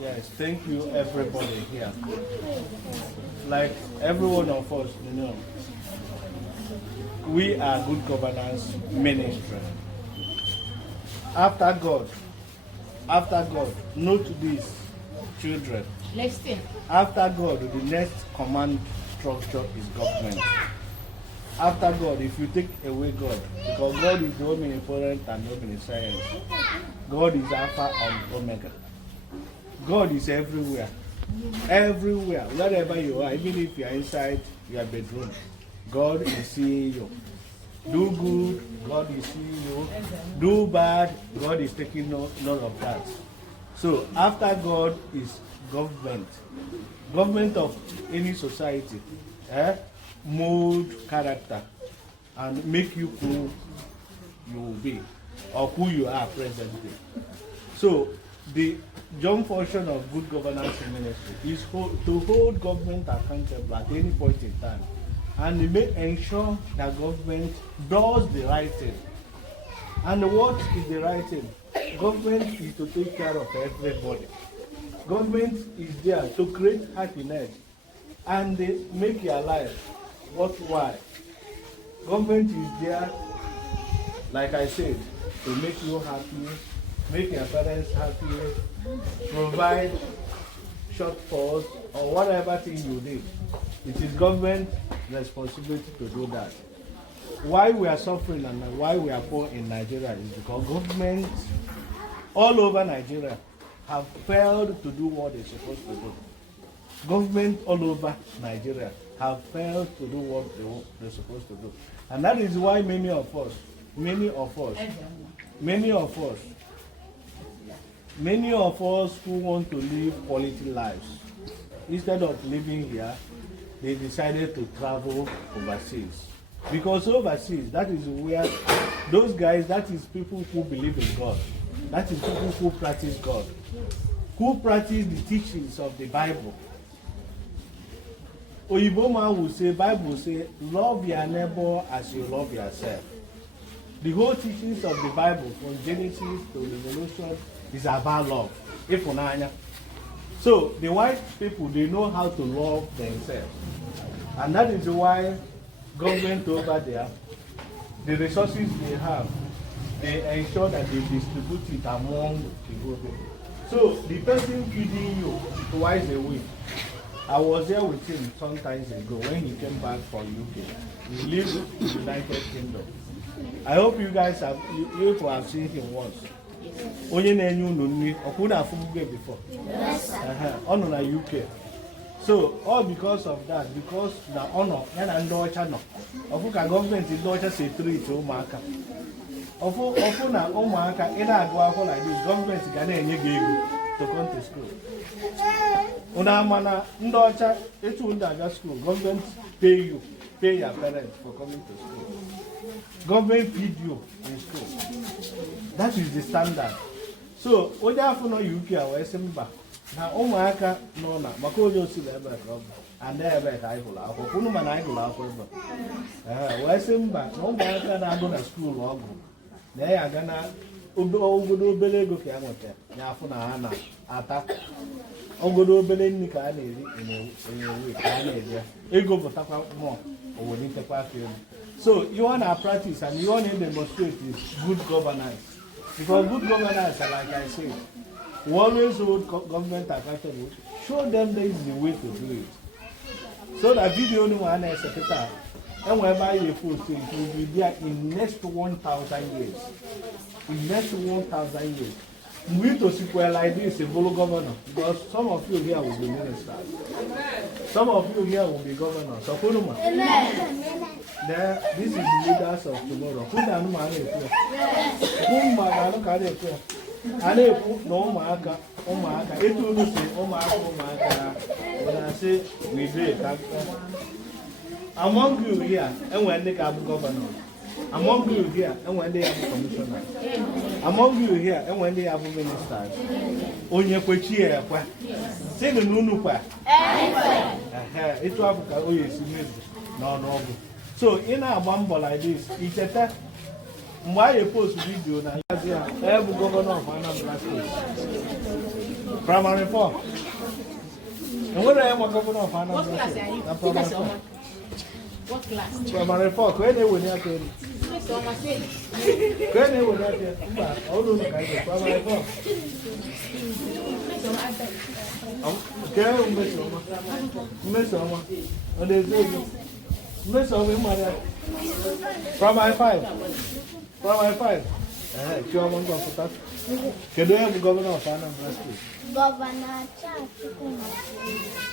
Yes, thank you everybody here. Like every one of us, we are good governance ministry. After God, note this, children. Listen. After God, the next command structure is government. After God, if you take away God, because God is the omnipotent and omniscient, God is Alpha and Omega. God is everywhere. Everywhere, wherever you are, even if you are inside your bedroom, God is seeing you. Do good, God is seeing you. Do bad, God is taking note of that. So after God is government. Government of any society mold character and make you who you will be or who you are presently. So the job function of good governance in ministry is to hold government accountable at any point in time and ensure that government does the right thing. And what is the right thing? Government is to take care of everybody. Government is there to create happiness and make your life worthwhile. Government is there, like I said, to make you happy, make your parents happy, provide shortfalls or whatever thing you need. It is government responsibility to do that. Why we are suffering and why we are poor in Nigeria is because government all over Nigeria have failed to do what they're supposed to do. Government all over Nigeria have failed to do what they're supposed to do. And that is why many of us who want to live quality lives, instead of living here, they decided to travel overseas. Because overseas, that is where those guys, that is people who believe in God. That is people who practice God, who practice the teachings of the Bible. Oyibo man will say, Bible will say, love your neighbor as you love yourself. The whole teachings of the Bible, from Genesis to Revelation, is about love. So the white people, they know how to love themselves. And that is why government over there, the resources they have, they ensure that they distribute it among the people. So the person feeding you twice a week, I was there with him some times ago when he came back from UK. He lives in the United Kingdom. I hope you guys have seen him once. Onye na-enye unu nri, ọkwụna afụgbe before. Yes, ọ nọ na UK. So all because of that, because na honor ya na ndị ọcha nọ. Ọfụ ka gọọmenti ndị ọcha si treat ụmụaka. Ọfụ na ụmụaka ị na-agụ akwụkwọ like this, gọọmenti ga na-enye gị ego to come to school. Una amana ndị ọcha etu ndị aga school, government pay your parents for coming to school. Government feed you in school. That is the standard. So onye afọ nọ UK a wee sị mba na ụmụaka nọ na maka onye Osili ebe ka ọ bụ and ebe ka anyị gụrụ akwụkwọ unu mana anyị gụrụ akwụkwọ ebe wee sị mba na ụmụaka na-agụ na skuul ọgụ na ya aga na ogodo obere ego ka ya nwetara ya afọ na ha na-ata ogodo obere nri ka a na-eri enyewe ka a na-eri ego pụtakwa mmụọ owelitekwa aka elu. So you want to practice and you want to demonstrate is good governance. Because good governance, like I said, we always hold government accountable. Show them there is the way to do it. So that video no one is secretary, and wherever you post it, will be there in next 1,000 years. In next 1,000 years. We to sequel like this, a Bolo governor, because some of you here will be ministers. Some of you here will be governors. So, there, this is the leaders of tomorrow. Who does not know? Who when I say we break, among you here, and when they have governor. Among you here, and when they have commissioner. Among you here, and when they have ministers. Onye kwechi kwa. Say the nunu kwa. It will have no. So in our bumble like this, Why you post video now? Every governor of Anambra State. Primary 4. And when I am a governor of Anambra State, primary 4. What class? Primary 4. When they were near to when they were near to primary 4. Okay, Primary 5. Primary 5. Can you have governor of Anambra State? Governor Charles.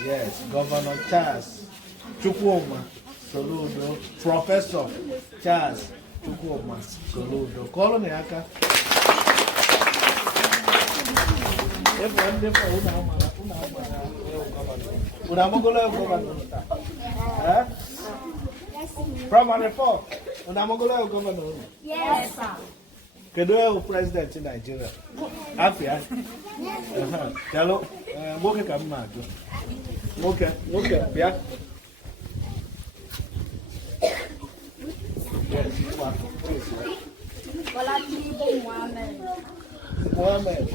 Yes, Governor Charles Chukwuma Soludo. Professor Charles Chukwuma Soludo. Call on the Aka. Primary 4. Governor. Yes, sir. Can you have president in Nigeria? Afia. Hello. Okay, come on. Okay, yeah. Yes, Mohammed.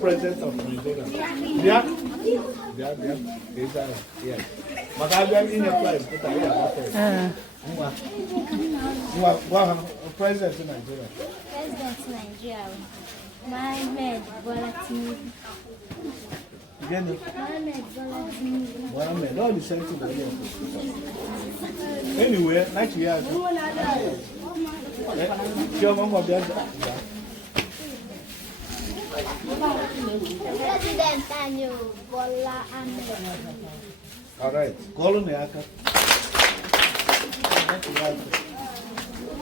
President of Nigeria. Yeah. Yes. But I am in a place, but I President of Nigeria. President of Nigeria. Mohammed Bola Tinubu. Mohammed, all the same thing. Anyway, next year. President Bola Ahmed. All right. Call on the Aka.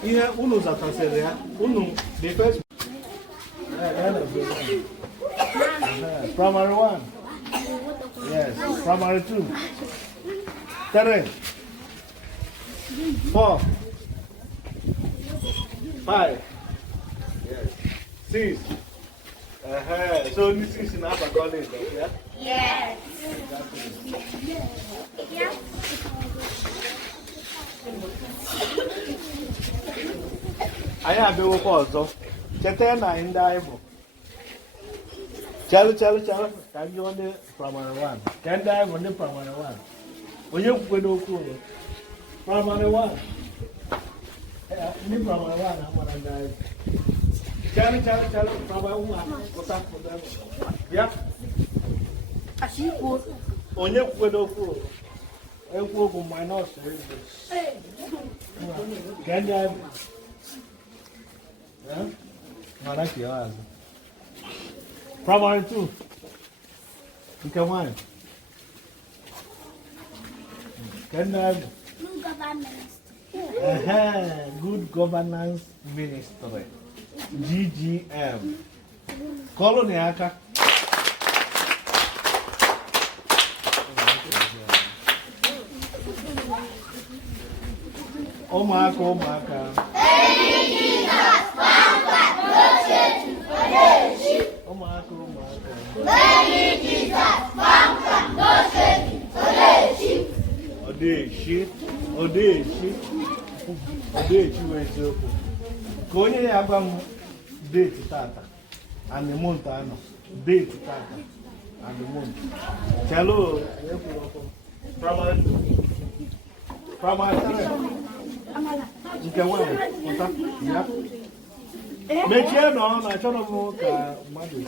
Here, uno zataseria. Uno, the first. Primary 1. Yes. Primary 2. 3. 4. 5. Yes. 6. So this is in Upper College, yeah? Yes. Yeah. I have a also. Chetena in the Bible. Chalo. Can you on the primary 1? Can dive on the primary 1? When you go to school, primary 1. Ni primary 1, I'm going to dive. Chalo, primary 1. What's up for them? Yeah? On your go to school. I go to my nose. Can dive? Yeah? Maraki yours. Primary 2. You can one. Can I? Good governance. Good governance ministry. GGM. Coloniaka. Omaka. Odeshi went to Konye Abam date Tata and the Montano. Date Tata and the Mont. Chalo, Primary 3. You can wear it. Yeah. Make sure no, I don't know money.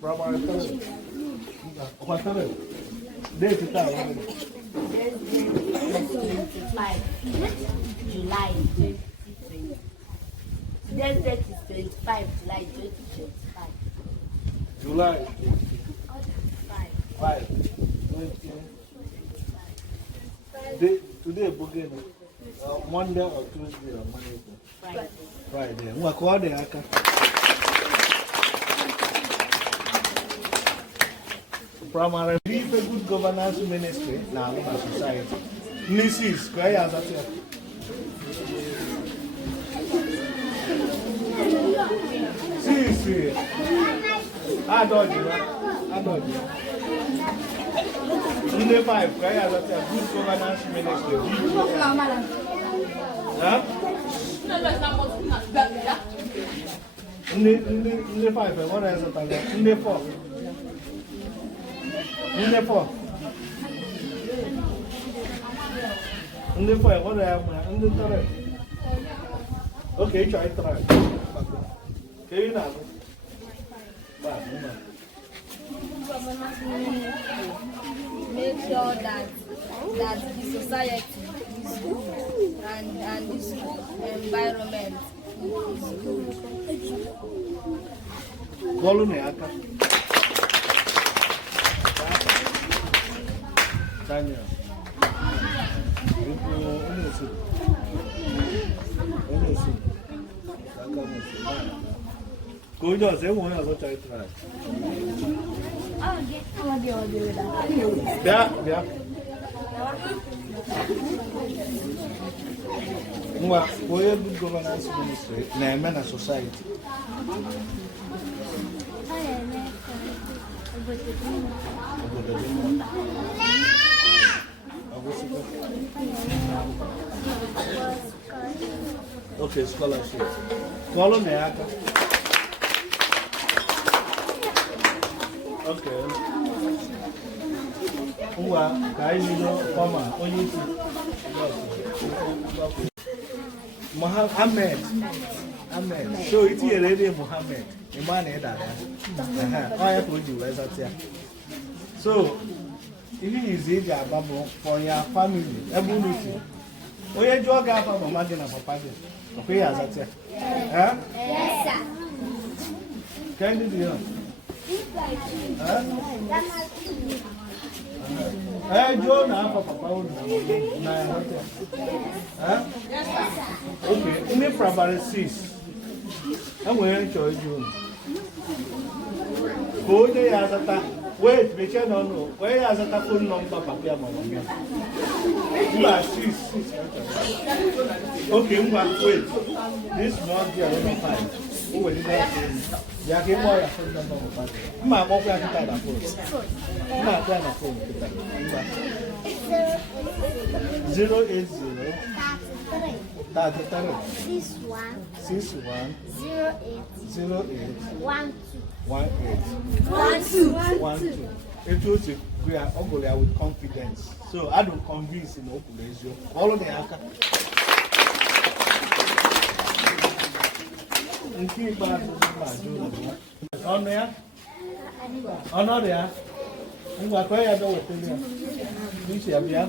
Primary 3. What's that? Date Tata. July 2020. Today's date is 25 July 2025. July 5. Today, Bogeno. Monday or Tuesday or Monday? Friday. What call the Aka? Primary. Be a good governance ministry now in our society. Nisis, kwa ya zati ya. Sisi. Adoji. Nne 5, kwa ya zati ya. Good governance ministry. Huh? Nne 5, what is it? Nne 4. Nne 4. Nne 4, what is it? Nne 3. Okay, try 3. Okay, you know. Make sure that the society is good and the school environment is good. Coloniaka. Daniel. Go just say one of try. Yeah. What good governance ministry na society? Okay, scholarship. Coloniaka. Okay. Mohammed. So it's already Mohammed. So it is easy for your family. Oh, you jog up on Mama and Papa. Okay, as I say. Yes, sir. Can you do it? John, Papa. Okay, in the primary 6. I'm going to enjoy you. Go there as a wait, we can know. Where as a phone number, Papa? You are 6. Okay, wait. This not the other 5. Who will you get? You are getting more phone number. My mom can tell the phone. My phone. 080 33 61 08 12. It was we are all with confidence. So I don't convince in operation. All of the anchor. On there? On there? I'm going to go with you. You see, I'm here.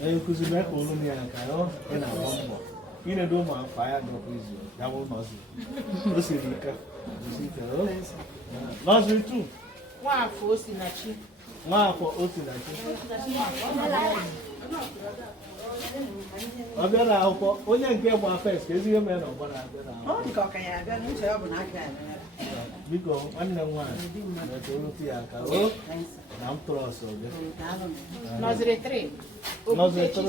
And because you make all of me and Kyle, and I want more. You know, do my fire, no, please. That will not see. This is Rika. Nursery 2. One for Osinachi. One for Osinachi. I'm going to only get one face. Is your man or what I'm going to because one and one. I'm close. Nursery 3. Nursery 3.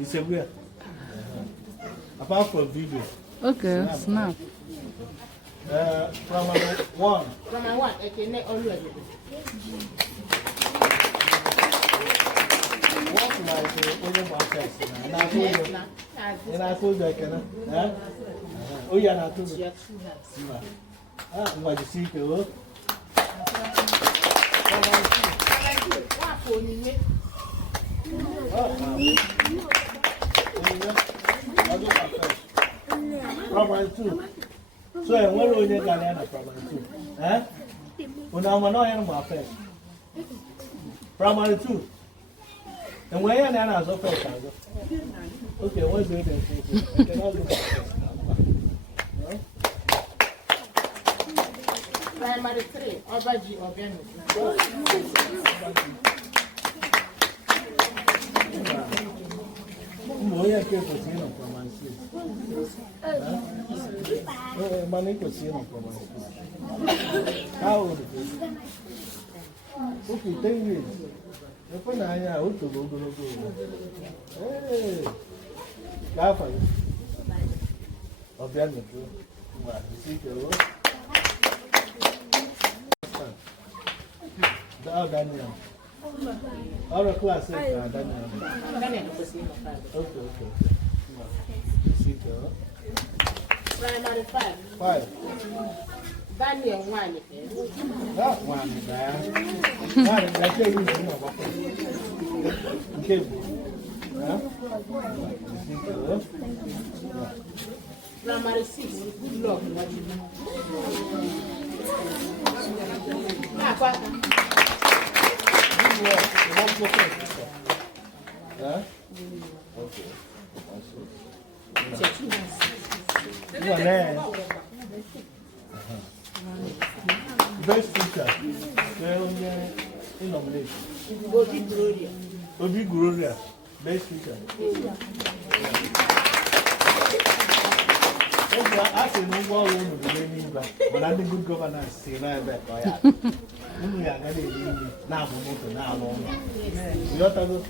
It's a weird. Apart from video. Okay, snap. From 1. From 1, okay, already. What's like only one person? And I told you I cannot. Oh, yeah, I told you. What you see, too? Problem 2. So, where are you going to problem 2? Eh? When I'm not in my face. Problem 2. And where are you going to face? Okay, what's the other thing? I cannot look at this. Primary 3, Obaji Obiano. How old is it? Okay, 10 years. Open the eye out to go. Hey, Gafa. Obiano. You see the Daniel. Our class is Daniel. Okay. See Primary 5. 5. Daniel 1. That one, that's a reason. Okay. Primary 6. Good luck. Best teacher. Obi Gloria. Best teacher. I say no more room to be in England, but I think good governance say that back. We are going to now move now long. You ought to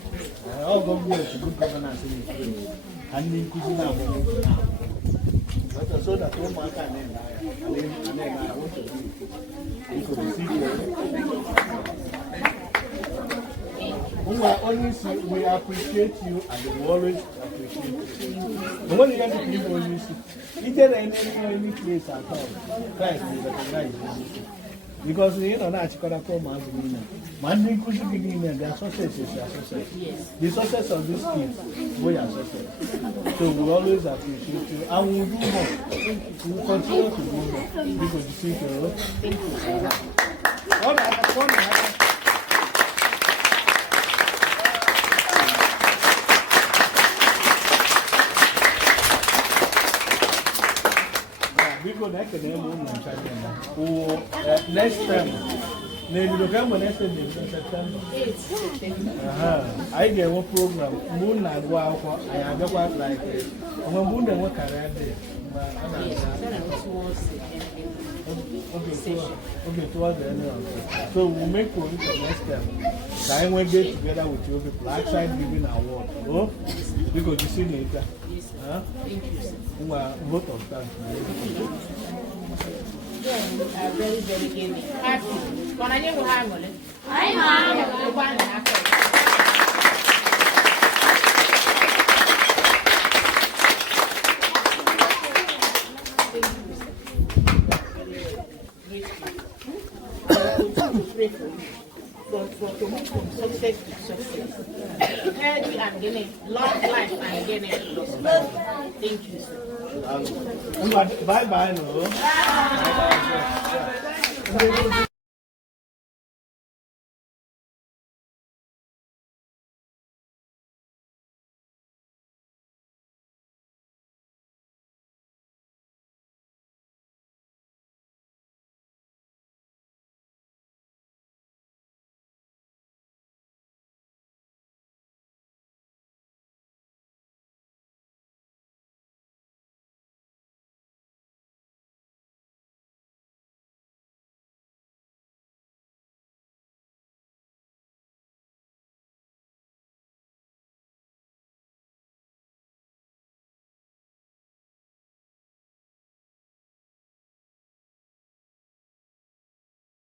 all government to good governance in the place. And in Kuzina now. But so that one man can end and then I want to be. You could see we appreciate you and we always appreciate you. The one you got to people you see, is there any place at all? Christ will recognize you. Because you know that you can come as a winner. Man, you could be in their success is their success. The success of this kids, we are success. So we always appreciate you and we will do more. We will continue to do more. Because you see, thank you. All right, next time, maybe November next time in September. I get one program. Moon and wow, I have got like when Moon and what career day. Okay, towards the end of it. So we'll make provision next time. Time we get together with you people outside giving an award. Oh, because you see later. Thank you, sir. Both of them. Very, very giving. Happy. When I never hang on it, I'm pray for you. From success to success. Healthy and gaining, long life and gaining. Thank you, sir. Bye bye, no. Bye bye.